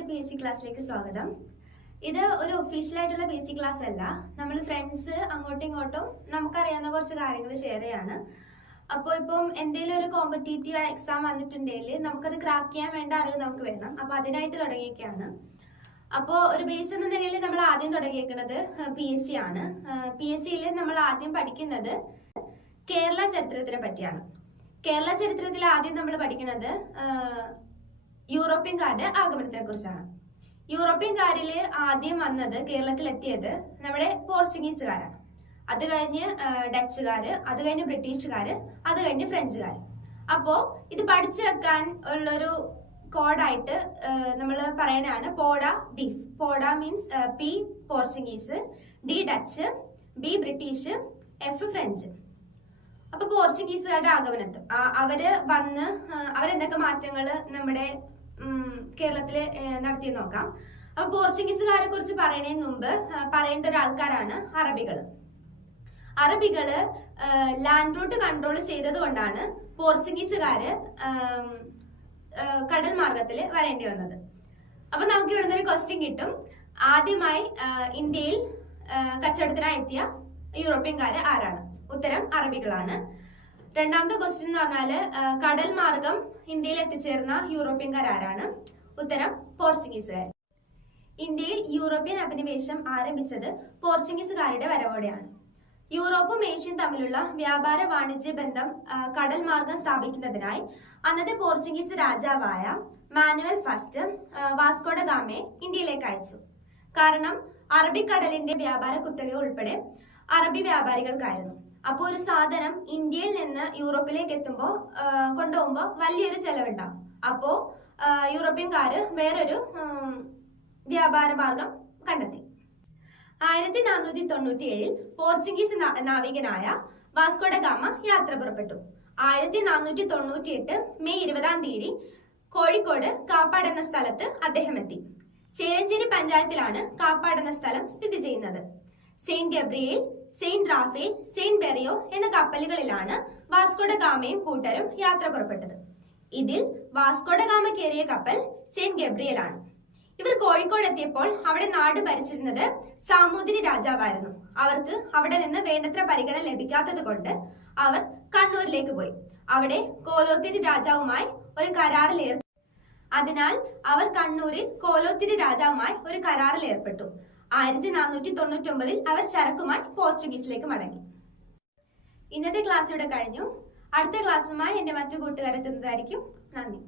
ക്ലാസ്സിലേക്ക് സ്വാഗതം. ഇത് ഒരു ഒഫീഷ്യൽ ആയിട്ടുള്ള ബേസിക് ക്ലാസ് അല്ല. നമ്മൾ ഫ്രണ്ട്സ് അങ്ങോട്ടും ഇങ്ങോട്ടും നമുക്കറിയാവുന്ന കുറച്ച് കാര്യങ്ങൾ ഷെയർ ചെയ്യാണ്. അപ്പോൾ ഇപ്പം എന്തെങ്കിലും ഒരു കോമ്പറ്റേറ്റീവ് എക്സാം വന്നിട്ടുണ്ടെങ്കിൽ നമുക്കത് ക്രാക്ക് ചെയ്യാൻ വേണ്ട അറിവ് നമുക്ക് വേണം. അപ്പോൾ അതിനായിട്ട് തുടങ്ങിയൊക്കെയാണ് അപ്പോൾ ഒരു ബേസ് എന്ന നിലയിൽ നമ്മൾ ആദ്യം തുടങ്ങിയേക്കുന്നത് പി എസ് സി ആണ്. പി എസ് സിയിൽ നമ്മൾ ആദ്യം പഠിക്കുന്നത് കേരള ചരിത്രത്തിനെ പറ്റിയാണ്. കേരള ചരിത്രത്തിൽ ആദ്യം നമ്മൾ പഠിക്കുന്നത് യൂറോപ്യൻകാരുടെ ആഗമനത്തെ കുറിച്ചാണ് യൂറോപ്യൻകാരിൽ ആദ്യം വന്നത് കേരളത്തിൽ എത്തിയത് നമ്മുടെ പോർച്ചുഗീസുകാരാണ്. അത് കഴിഞ്ഞ് ഡച്ചുകാര് അത് കഴിഞ്ഞ് ബ്രിട്ടീഷുകാര് അത് കഴിഞ്ഞ് ഫ്രഞ്ചുകാര്. അപ്പോ ഇത് പഠിച്ചു വെക്കാൻ ഉള്ളൊരു കോഡായിട്ട് നമ്മൾ പറയണതാണ് പോഡ beef. പോഡ means P Portuguese D Dutch B British F French. അപ്പൊ പോർച്ചുഗീസുകാരുടെ ആഗമനത്ത് അവർ വന്ന് അവരെന്തൊക്കെ മാറ്റങ്ങൾ നമ്മുടെ ഏ, നടത്തി നോക്കാം. അപ്പൊ പോർച്ചുഗീസുകാരെ കുറിച്ച് പറയുന്നതിന് മുമ്പ് പറയേണ്ട ഒരു ആൾക്കാരാണ് അറബികൾ അറബികൾ ലാൻഡ് റൂട്ട് കൺട്രോൾ ചെയ്തത് കൊണ്ടാണ് പോർച്ചുഗീസുകാര് കടൽ മാർഗത്തിൽ വരേണ്ടി വന്നത്. അപ്പൊ നമുക്ക് ഇവിടുന്ന് ഒരു ക്വസ്റ്റ്യൻ കിട്ടും. ആദ്യമായി ഇന്ത്യയിൽ കച്ചവടത്തിനായി എത്തിയ യൂറോപ്യൻകാര് ആരാണ്? ഉത്തരം അറബികളാണ്. രണ്ടാമത്തെ ക്വസ്റ്റ്യൻ എന്ന് പറഞ്ഞാൽ കടൽ മാർഗം ഇന്ത്യയിൽ എത്തിച്ചേർന്ന യൂറോപ്യൻകാർ ആരാണ്? ഉത്തരം പോർച്ചുഗീസുകാർ ഇന്ത്യയിൽ യൂറോപ്യൻ അഭിനിവേശം ആരംഭിച്ചത് പോർച്ചുഗീസുകാരുടെ വരവോടെയാണ്. യൂറോപ്പും ഏഷ്യയും തമ്മിലുള്ള വ്യാപാര വാണിജ്യ ബന്ധം കടൽ മാർഗം സ്ഥാപിക്കുന്നതിനായി അന്നത്തെ പോർച്ചുഗീസ് രാജാവായ മാനുവൽ ഫസ്റ്റ് വാസ്കോഡ ഗാമെ ഇന്ത്യയിലേക്ക് അയച്ചു. കാരണം അറബിക്കടലിന്റെ വ്യാപാര കുത്തക ഉൾപ്പെടെ അറബി വ്യാപാരികൾക്കായിരുന്നു. അപ്പോൾ ഒരു സാധനം ഇന്ത്യയിൽ നിന്ന് യൂറോപ്പിലേക്ക് എത്തുമ്പോൾ കൊണ്ടുപോകുമ്പോൾ വലിയൊരു ചെലവുണ്ടാവും. അപ്പോ ആ, യൂറോപ്യൻകാര് വേറൊരു വ്യാപാര മാർഗം കണ്ടെത്തി. ആയിരത്തി നാനൂറ്റി തൊണ്ണൂറ്റി ഏഴിൽ പോർച്ചുഗീസ് നാവികനായ വാസ്കോഡ ഗാമ യാത്ര പുറപ്പെട്ടു. ആയിരത്തി നാനൂറ്റി തൊണ്ണൂറ്റി എട്ട് മെയ് ഇരുപതാം തീയതി കോഴിക്കോട് കാപ്പാട് എന്ന സ്ഥലത്ത് അദ്ദേഹം എത്തി. ചേരഞ്ചേരി പഞ്ചായത്തിലാണ് കാപ്പാട് എന്ന സ്ഥലം സ്ഥിതി ചെയ്യുന്നത്. Saint Gabriel Saint Raphael Saint Berrio എന്ന കപ്പലുകളിലാണ് വാസ്കോഡ ഗാമയും കൂട്ടരും യാത്ര പുറപ്പെട്ടത്. ഇതിൽ വാസ്കോഡ ഗാമ കയറിയ കപ്പൽ സെയിന്റ് ഗബ്രിയൽ ആണ് ഇവർ കോഴിക്കോട് എത്തിയപ്പോൾ അവിടെ നാട് ഭരിച്ചിരുന്നത് സാമൂതിരി രാജാവായിരുന്നു. അവർക്ക് അവിടെ നിന്ന് വേണ്ടത്ര പരിഗണന ലഭിക്കാത്തത് കൊണ്ട് അവർ കണ്ണൂരിലേക്ക് പോയി. അവിടെ കോലോത്തിരി രാജാവുമായി ഒരു കരാറിൽ ഏർപ്പെട്ടു അതിനാൽ അവർ കണ്ണൂരിൽ കോലോത്തിരി രാജാവുമായി ഒരു കരാറിൽ ഏർപ്പെട്ടു. ആയിരത്തി നാനൂറ്റി തൊണ്ണൂറ്റി ഒമ്പതിൽ അവർ ചരക്കുമായി പോർച്ചുഗീസിലേക്ക് മടങ്ങി. ഇന്നത്തെ ക്ലാസ് ഇവിടെ കഴിഞ്ഞു. അടുത്ത ക്ലാസ്സുമായി എന്റെ മറ്റു കൂട്ടുകാരെത്തുന്നതായിരിക്കും നന്ദി.